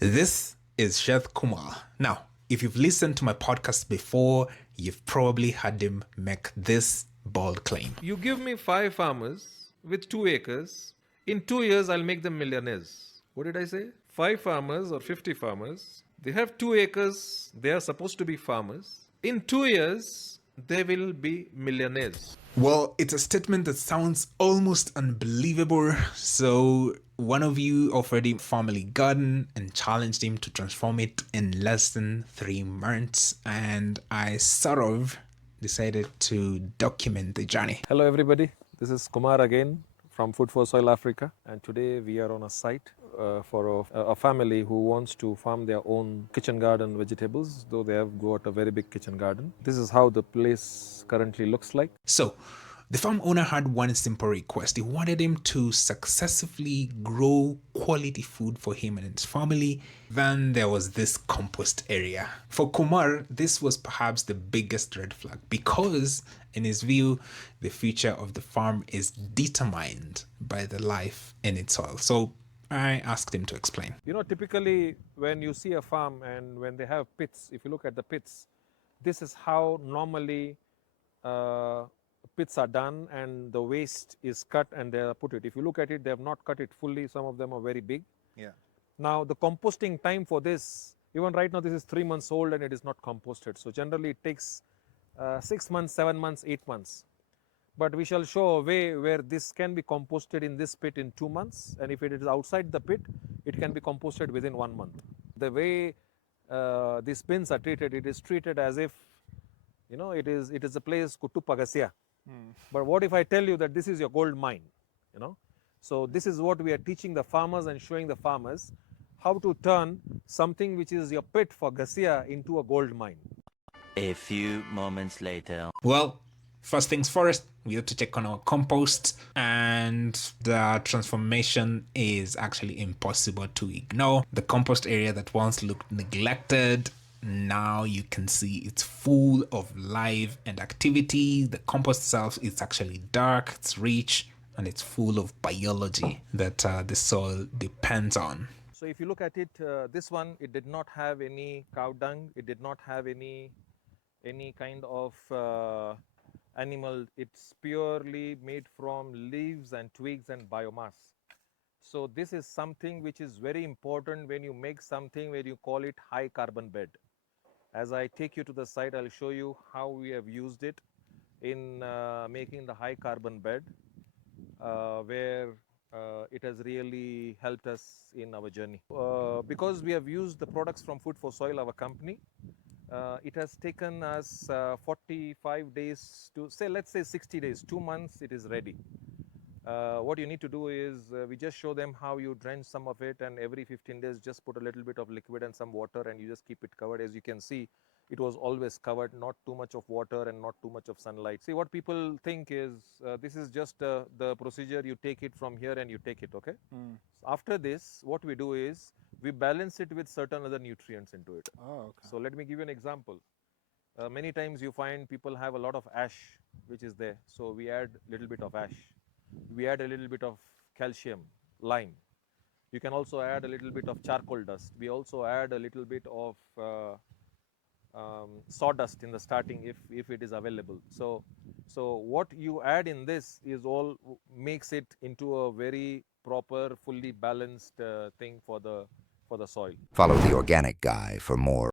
This is Sheth Kumar. Now, if you've listened to my podcast before, you've probably heard him make this bold claim. You give me 5 farmers with 2 acres. In 2 years, I'll make them millionaires. What did I say? 5 farmers or 50 farmers. They have 2 acres. They are supposed to be farmers. In 2 years, they will be millionaires. Well, it's a statement that sounds almost unbelievable. So, one of you offered him family garden and challenged him to transform it in less than 3 months. And I sort of decided to document the journey. Hello everybody, this is Kumar again from Food for Soil Africa, and today we are on a site for a family who wants to farm their own kitchen garden vegetables, though they have got a very big kitchen garden. This is how the place currently looks like. So, the farm owner had one simple request. He wanted him to successfully grow quality food for him and his family. Then there was this compost area. For Kumar, this was perhaps the biggest red flag because, in his view, the future of the farm is determined by the life in its soil. So I asked him to explain. You know, typically when you see a farm and when they have pits, if you look at the pits, this is how normally pits are done, and the waste is cut and they are put it. If you look at it, they have not cut it fully. Some of them are very big. Yeah. Now the composting time for this, even right now, this is 3 months old and it is not composted. So generally it takes 6 months, 7 months, 8 months. But we shall show a way where this can be composted in this pit in 2 months, and if it is outside the pit, it can be composted within 1 month. The way these bins are treated, it is treated as if, you know, it is a place Kutu Pagasya. But what if I tell you that this is your gold mine, you know? So this is what we are teaching the farmers and showing the farmers how to turn something which is your pit for Gasia into a gold mine. A few moments later. Well, first things first, we have to check on our compost, and the transformation is actually impossible to ignore. The compost area that once looked neglected, now you can see it's full of life and activity. The compost itself is actually dark, it's rich, and it's full of biology that the soil depends on. So if you look at it, this one, it did not have any cow dung, it did not have any kind of animal. It's purely made from leaves and twigs and biomass. So this is something which is very important when you make something where you call it high carbon bed. As I take you to the site, I'll show you how we have used it in making the high carbon bed, where it has really helped us in our journey. Because we have used the products from Food for Soil, our company, it has taken us 45 days to say, let's say 60 days, 2 months, it is ready. What you need to do is we just show them how you drench some of it, and every 15 days just put a little bit of liquid and some water, and you just keep it covered. As you can see, it was always covered, not too much of water and not too much of sunlight. See, what people think is this is just the procedure, you take it from here and you take it, okay? After this, what we do is we balance it with certain other nutrients into it. Oh, okay. So let me give you an example. Many times you find people have a lot of ash which is there, so we add a little bit of ash. We add a little bit of calcium, lime. You can also add a little bit of charcoal dust. We also add a little bit of sawdust in the starting if it is available. So what you add in this is all makes it into a very proper, fully balanced thing for the soil. Follow the organic guy for more.